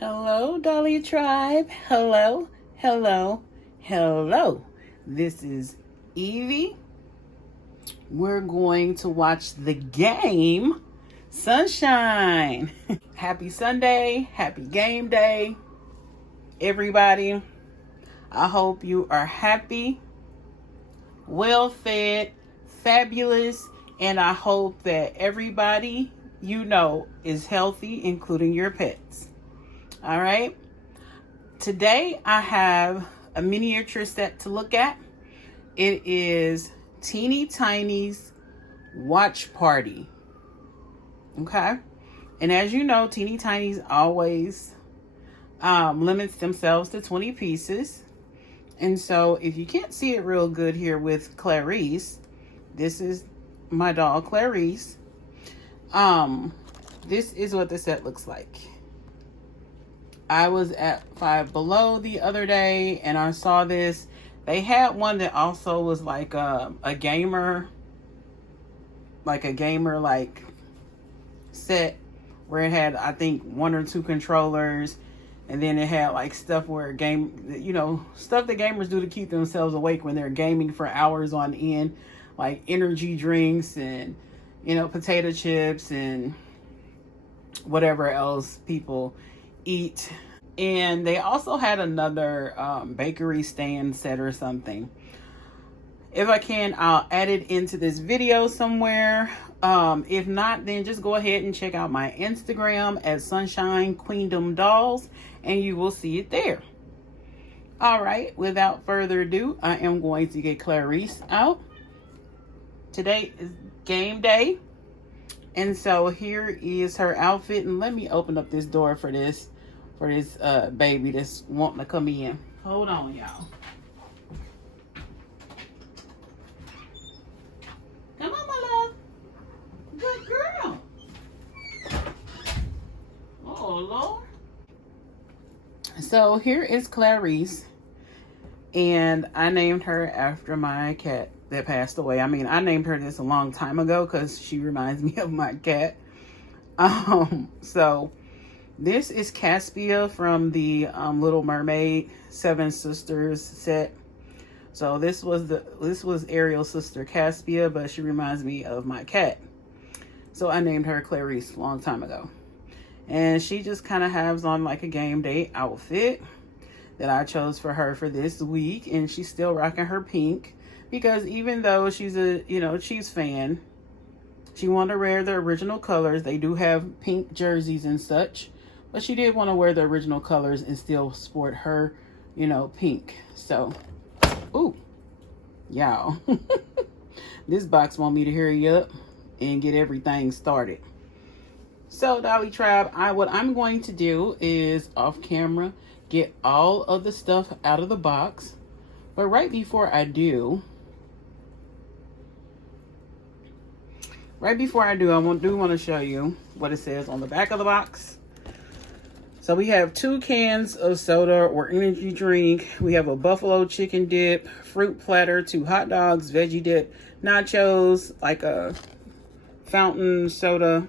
Hello, Dolly Tribe. Hello, hello, hello. This is Evie. We're going to watch the game Sunshine. Happy Sunday. Happy game day, everybody. I hope you are happy, well fed, fabulous, and I hope that everybody you know is healthy, including your pets. All right. Today I have a miniature set to look at. It is Tinies Watch Party. Okay. And as you know, Tinies always limits themselves to 20 pieces. And so if you can't see it real good here with Clarice, this is my dog Clarice. This is what the set looks like. I was at Five Below the other day and I saw this. They had one that also was like a gamer set where it had, I think, 1 or 2 controllers, and then it had like stuff where stuff that gamers do to keep themselves awake when they're gaming for hours on end, like energy drinks and potato chips and whatever else people eat. And they also had another bakery stand set or something. If I can, I'll add it into this video somewhere. If not, then just go ahead and check out my Instagram at Sunshine Queendom Dolls and you will see it there. All right, without further ado, I am going to get Clarice out. Today is game day. And so here is her outfit, and let me open up this door for this baby that's wanting to come in. Hold on, y'all. Come on, my love. Good girl. Oh, Lord. So here is Clarice, and I named her after my cat that passed away. I mean, I named her this a long time ago because she reminds me of my cat. So this is Caspia from the Little Mermaid 7 Sisters set. So this was Ariel's sister Caspia, but she reminds me of my cat. So I named her Clarice a long time ago. And she just kind of has on like a game day outfit that I chose for her for this week, and she's still rocking her pink. Because even though she's a, Chiefs fan, she wanted to wear the original colors. They do have pink jerseys and such, but she did want to wear the original colors and still sport her, pink. So, ooh, y'all. This box want me to hurry up and get everything started. So, Dolly Tribe, what I'm going to do is off camera get all of the stuff out of the box. But right before I do, I do want to show you what it says on the back of the box. So we have 2 cans of soda or energy drink. We have a buffalo chicken dip, fruit platter, 2 hot dogs, veggie dip, nachos, like a fountain soda,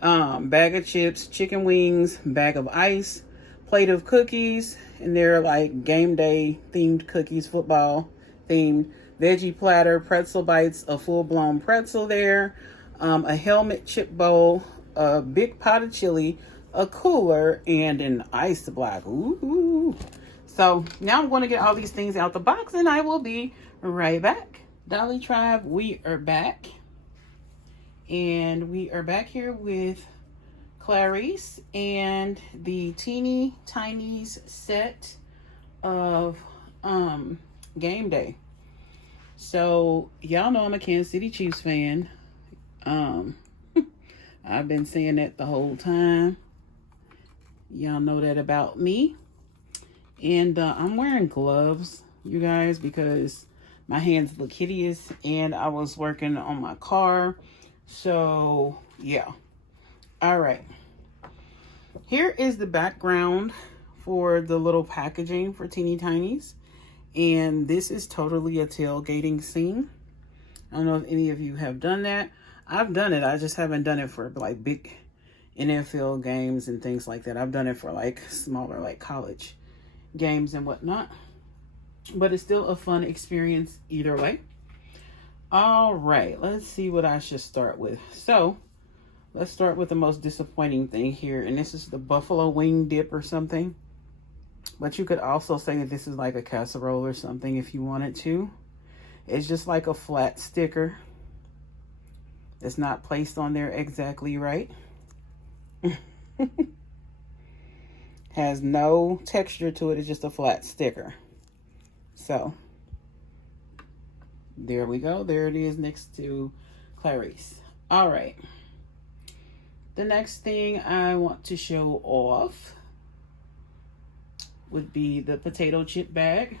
bag of chips, chicken wings, bag of ice, plate of cookies, and they're like game day themed cookies, football themed, veggie platter, pretzel bites, a full-blown pretzel there, a helmet chip bowl, a big pot of chili, a cooler, and an ice block. Ooh. So now I'm going to get all these things out the box and I will be right back. Dolly Tribe, we are back. And we are back here with Clarice and the Tinies set of game day. So y'all know I'm a Kansas City Chiefs fan. I've been saying that the whole time. Y'all know that about me. And I'm wearing gloves, you guys, because my hands look hideous and I was working on my car. So yeah. All right. Here is the background for the little packaging for Tinies. And this is totally a tailgating scene. I don't know if any of you have done that. I've done it. I just haven't done it for like big NFL games and things like that. I've done it for like smaller, like college games and whatnot. But it's still a fun experience either way. All right, let's see what I should start with. So let's start with the most disappointing thing here. And this is the buffalo wing dip or something. But you could also say that this is like a casserole or something if you wanted to. It's just like a flat sticker. It's not placed on there exactly right. Has no texture to it. It's just a flat sticker. So there we go. There it is next to Clarice. All right. The next thing I want to show off would be the potato chip bag.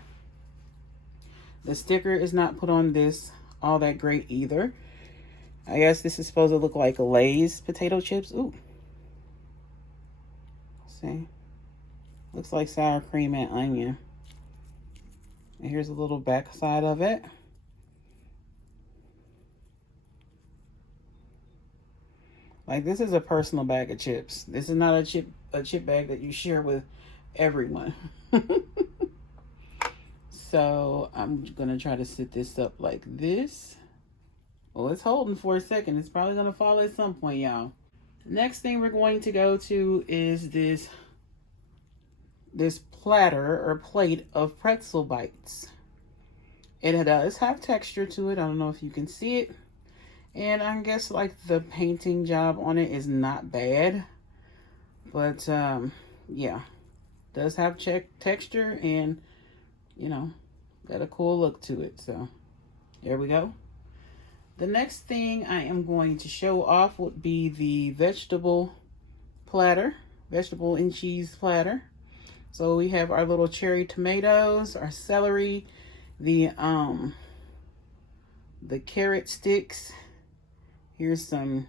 The sticker is not put on this all that great either. I guess this is supposed to look like Lay's potato chips. Ooh. See? Looks like sour cream and onion. And here's a little back side of it. Like, this is a personal bag of chips. This is not a chip bag that you share with everyone. So I'm gonna try to sit this up like this. Well, it's holding for a second. It's probably gonna fall at some point, y'all. Next thing we're going to go to is this platter or plate of pretzel bites. It does have texture to it. I don't know if you can see it. And I guess like the painting job on it is not bad. But yeah, does have texture and, you know, got a cool look to it. So there we go. The next thing I am going to show off would be the vegetable platter, vegetable and cheese platter. So we have our little cherry tomatoes, our celery, the carrot sticks. Here's some,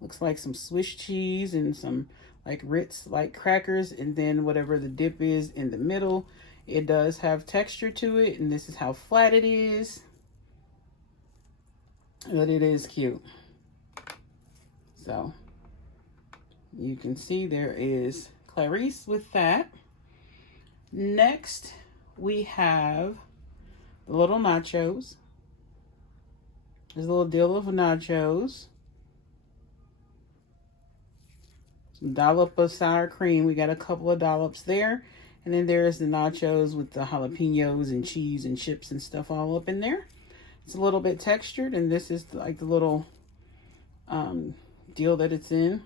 looks like some Swiss cheese and some like Ritz like crackers, and then whatever the dip is in the middle. It does have texture to it, and this is how flat it is. But it is cute. So you can see there is Clarice with that. Next, we have the little nachos. There's a little deal of nachos. Some dollop of sour cream. We got a couple of dollops there. And then there's the nachos with the jalapenos and cheese and chips and stuff all up in there. It's a little bit textured, and this is like the little deal that it's in.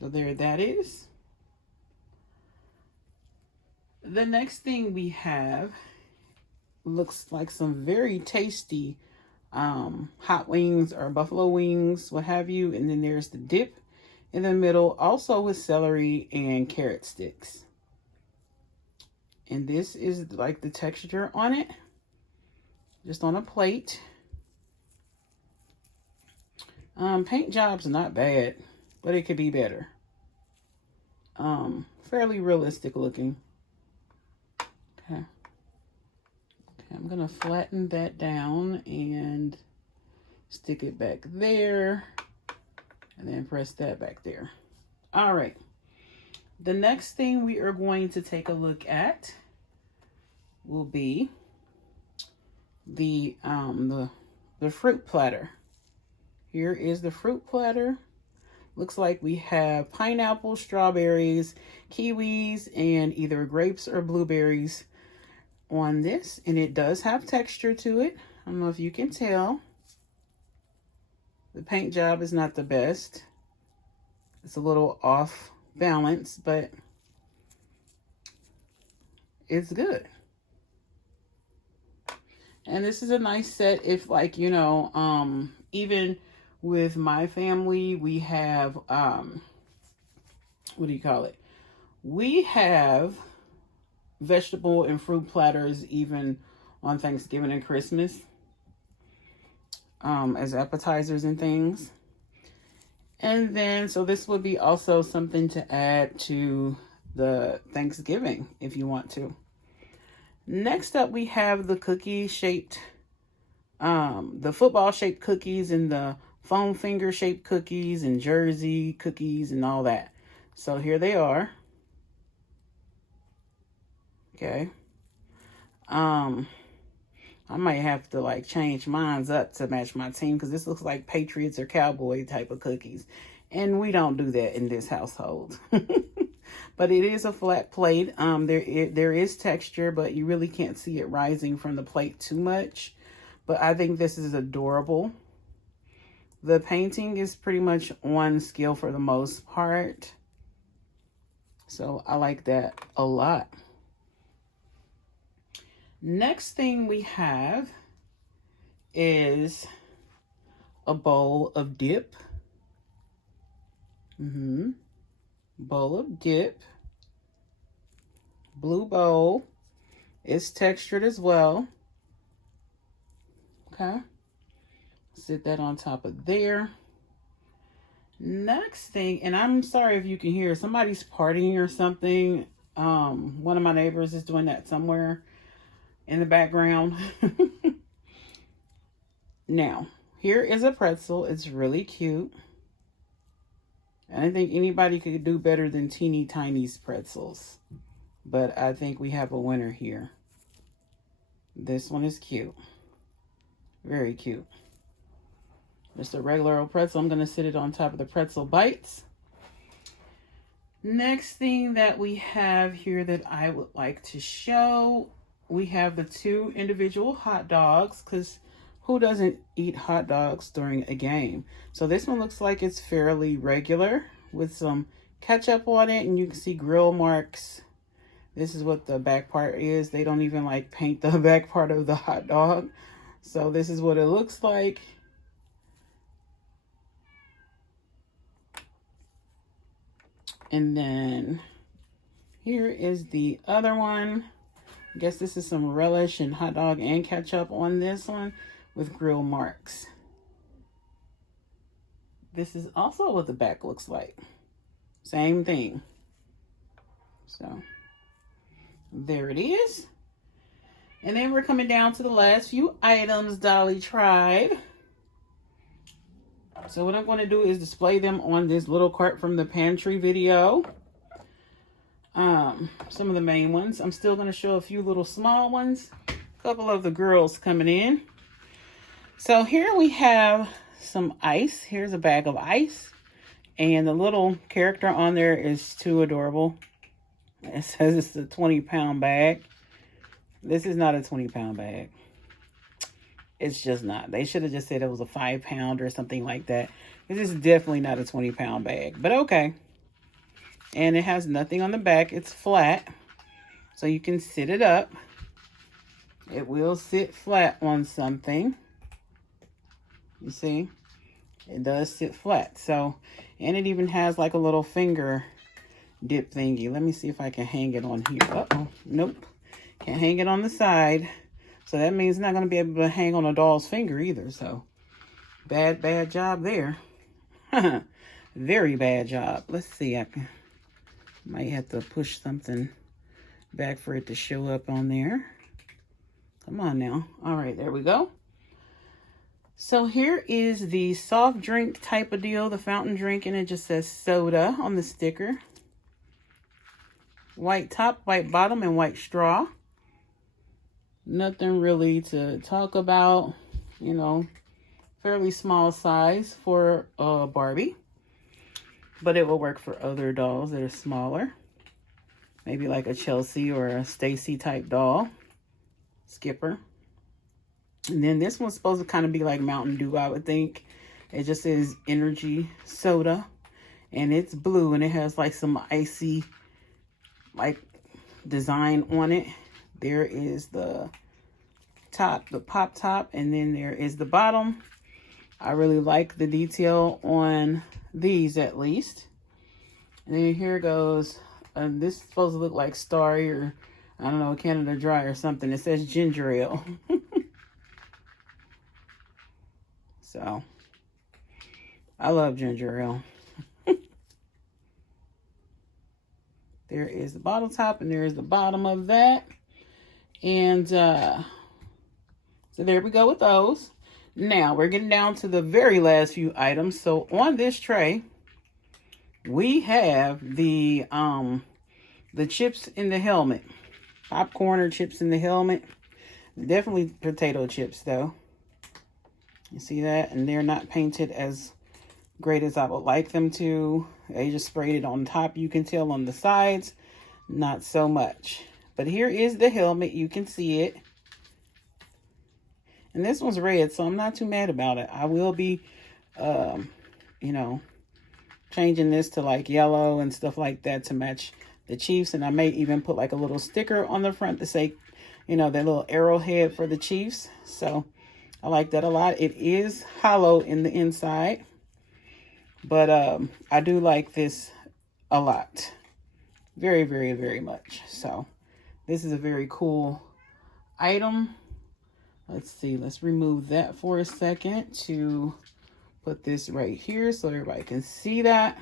So there that is. The next thing we have looks like some very tasty hot wings or buffalo wings, what have you. And then there's the dip in the middle, also with celery and carrot sticks. And this is like the texture on it, just on a plate. Paint job's not bad, but it could be better. Fairly realistic looking. Okay. I'm gonna flatten that down and stick it back there, and then press that back there. All right. The next thing we are going to take a look at will be the fruit platter. Here is the fruit platter. Looks like we have pineapple, strawberries, kiwis, and either grapes or blueberries on this, and it does have texture to it. I don't know if you can tell. The paint job is not the best. It's a little off balance, but it's good. And this is a nice set if, like, you know, even with my family, we have what do you call it? We have vegetable and fruit platters even on Thanksgiving and Christmas as appetizers and things. And then, so this would be also something to add to the Thanksgiving if you want to. Next up, we have the cookie shaped, the football shaped cookies in the foam finger shaped cookies and Jersey cookies and all that. So here they are. Okay. I might have to like change mine up to match my team, because this looks like Patriots or Cowboy type of cookies. And we don't do that in this household. But it is a flat plate. There is texture, but you really can't see it rising from the plate too much. But I think this is adorable. The painting is pretty much on scale for the most part. So I like that a lot. Next thing we have is a bowl of dip. Bowl of dip. Blue bowl. It's textured as well. Okay. Sit that on top of there. Next thing, and I'm sorry if you can hear somebody's partying or something. One of my neighbors is doing that somewhere in the background. Now, here is a pretzel. It's really cute. I don't think anybody could do better than Tinies pretzels. But I think we have a winner here. This one is cute. Very cute. Just a regular old pretzel. I'm going to sit it on top of the pretzel bites. Next thing that we have here that I would like to show, we have the 2 individual hot dogs, because who doesn't eat hot dogs during a game? So this one looks like it's fairly regular with some ketchup on it, and you can see grill marks. This is what the back part is. They don't even like paint the back part of the hot dog. So this is what it looks like. And then here is the other one. I guess this is some relish and hot dog and ketchup on this one with grill marks. This is also what the back looks like. Same thing. So there it is. And then we're coming down to the last few items, Dolly Tribe. So what I'm going to do is display them on this little cart from the pantry video. Some of the main ones. I'm still going to show a few little small ones. A couple of the girls coming in. So here we have some ice. Here's a bag of ice. And the little character on there is too adorable. It says it's a 20-pound bag. This is not a 20-pound bag. It's just not. They should have just said it was a 5-pound or something like that. This is definitely not a 20-pound bag, but okay. And it has nothing on the back. It's flat, so you can sit it up. It will sit flat on something. You see? It does sit flat. So, and it even has like a little finger dip thingy. Let me see if I can hang it on here. Uh-oh. Nope. Can't hang it on the side. So that means it's not going to be able to hang on a doll's finger either. So bad job there. Very bad job. Let's see. I might have to push something back for it to show up on there. Come on now. All right, there we go. So here is the soft drink type of deal, the fountain drink, and it just says soda on the sticker. White top, white bottom, and white straw. Nothing really to talk about, you know, fairly small size for Barbie. But it will work for other dolls that are smaller. Maybe like a Chelsea or a Stacy type doll. Skipper. And then this one's supposed to kind of be like Mountain Dew, I would think. It just says energy soda. And it's blue and it has like some icy like design on it. There is the top, the pop top, and then there is the bottom. I really like the detail on these at least. And then here goes, this is supposed to look like Starry or, I don't know, Canada Dry or something. It says ginger ale. So, I love ginger ale. There is the bottle top and there is the bottom of that. And so there we go with those. Now we're getting down to the very last few items. So on this tray, we have the chips in the helmet. Popcorn or chips in the helmet. Definitely potato chips though. You see that? And they're not painted as great as I would like them to. They just sprayed it on top. You can tell on the sides, not so much. But here is the helmet. You can see it. And this one's red, so I'm not too mad about it. I will be, you know, changing this to like yellow and stuff like that to match the Chiefs. And I may even put like a little sticker on the front to say, you know, that little arrowhead for the Chiefs. So I like that a lot. It is hollow in the inside. But I do like this a lot. Very, very, very much. So this is a very cool item. Let's see. Let's remove that for a second to put this right here so everybody can see that.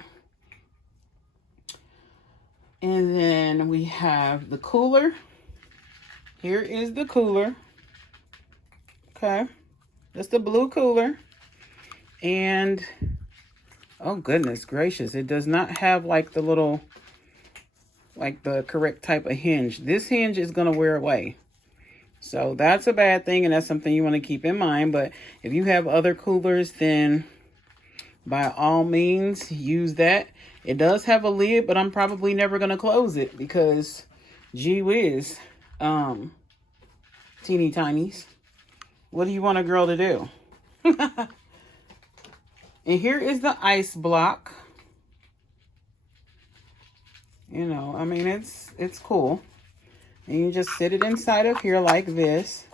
And then we have the cooler. Here is the cooler. Okay. That's the blue cooler. And oh goodness gracious, it does not have like the little, like the correct type of hinge. This hinge is going to wear away. So that's a bad thing, and that's something you want to keep in mind. But if you have other coolers, then by all means use that. It does have a lid, but I'm probably never going to close it because gee whiz, teeny tinies. What do you want a girl to do? And here is the ice block. You know, I mean, it's cool. And you just sit it inside of here like this.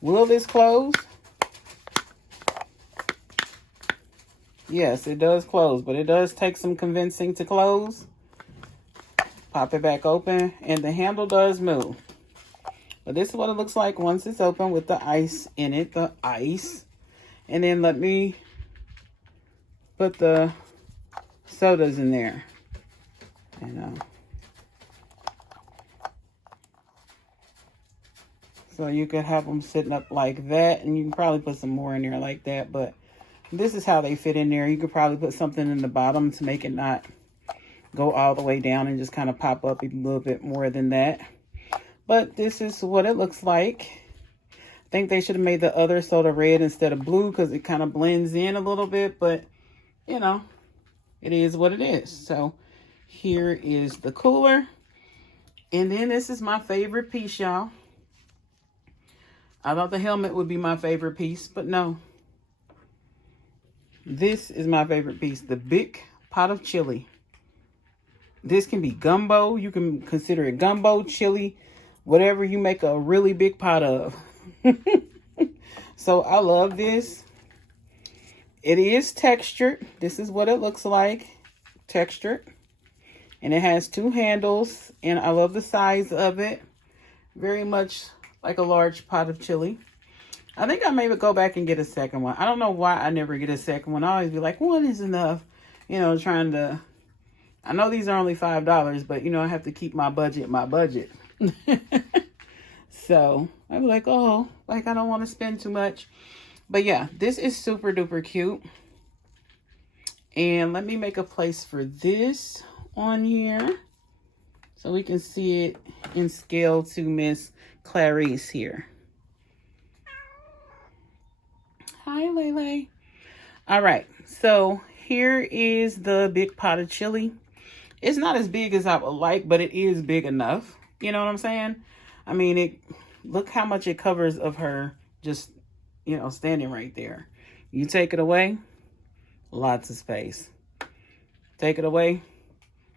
Will this close? Yes, it does close, but it does take some convincing to close. Pop it back open, and the handle does move. But this is what it looks like once it's open with the ice in it, the ice. And then let me put the sodas in there. And so you could have them sitting up like that, and you can probably put some more in there like that, but this is how they fit in there. You could probably put something in the bottom to make it not go all the way down and just kind of pop up a little bit more than that. But this is what it looks like. I think they should have made the other soda red instead of blue because it kind of blends in a little bit, but you know, it is what it is. So here is the cooler. And then this is my favorite piece, y'all. I thought the helmet would be my favorite piece, but no. This is my favorite piece, the big pot of chili. This can be gumbo. You can consider it gumbo, chili, whatever you make a really big pot of. So I love this. It is textured. This is what it looks like, textured. And it has two handles, and I love the size of it. Very much like a large pot of chili. I think I may go back and get a second one. I don't know why I never get a second one. I always be like, one is enough. You know, trying to, I know these are only $5, but you know, I have to keep my budget. So I be like, oh, like I don't want to spend too much. But yeah, this is super duper cute. And let me make a place for this on here so we can see it in scale to Miss Clarice here. Hi, Lele. All right, so here is the big pot of chili. It's not as big as I would like, but it is big enough. You know what I'm saying? I mean, look how much it covers of her just, you know, standing right there. You take it away, lots of space. Take it away,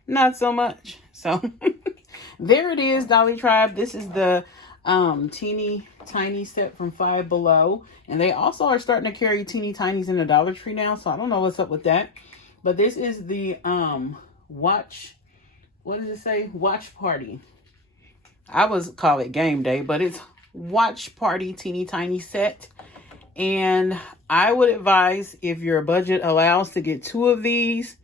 not so much. So there it is, Dolly Tribe. This is the teeny tiny set from Five Below, and they also are starting to carry teeny tinies in the Dollar Tree now, so I don't know what's up with that. But this is the watch, what does it say, watch party. I was call it game day, but it's watch party teeny tiny set. And I would advise, if your budget allows, to get 2 of these,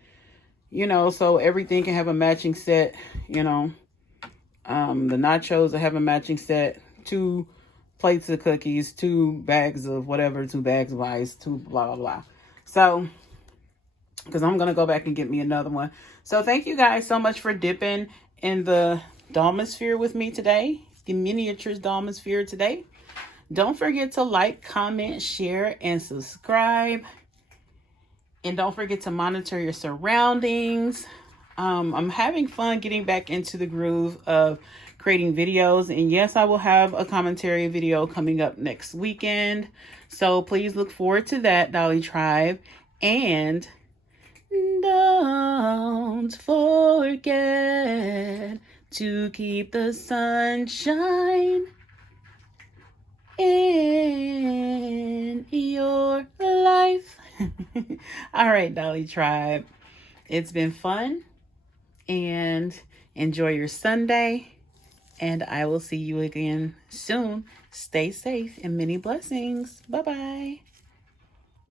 you know, so everything can have a matching set. You know, the nachos will have a matching set, 2 plates of cookies, 2 bags of whatever, 2 bags of ice, 2 blah, blah, blah. So, because I'm going to go back and get me another one. So thank you guys so much for dipping in the Dalmosphere with me today. The miniatures Dalmosphere today. Don't forget to like, comment, share, and subscribe. And don't forget to monitor your surroundings. I'm having fun getting back into the groove of creating videos. And yes, I will have a commentary video coming up next weekend. So please look forward to that, Dolly Tribe. And don't forget to keep the sunshine in your life. All right, Dolly Tribe. It's been fun. And enjoy your Sunday. And I will see you again soon. Stay safe and many blessings. Bye-bye.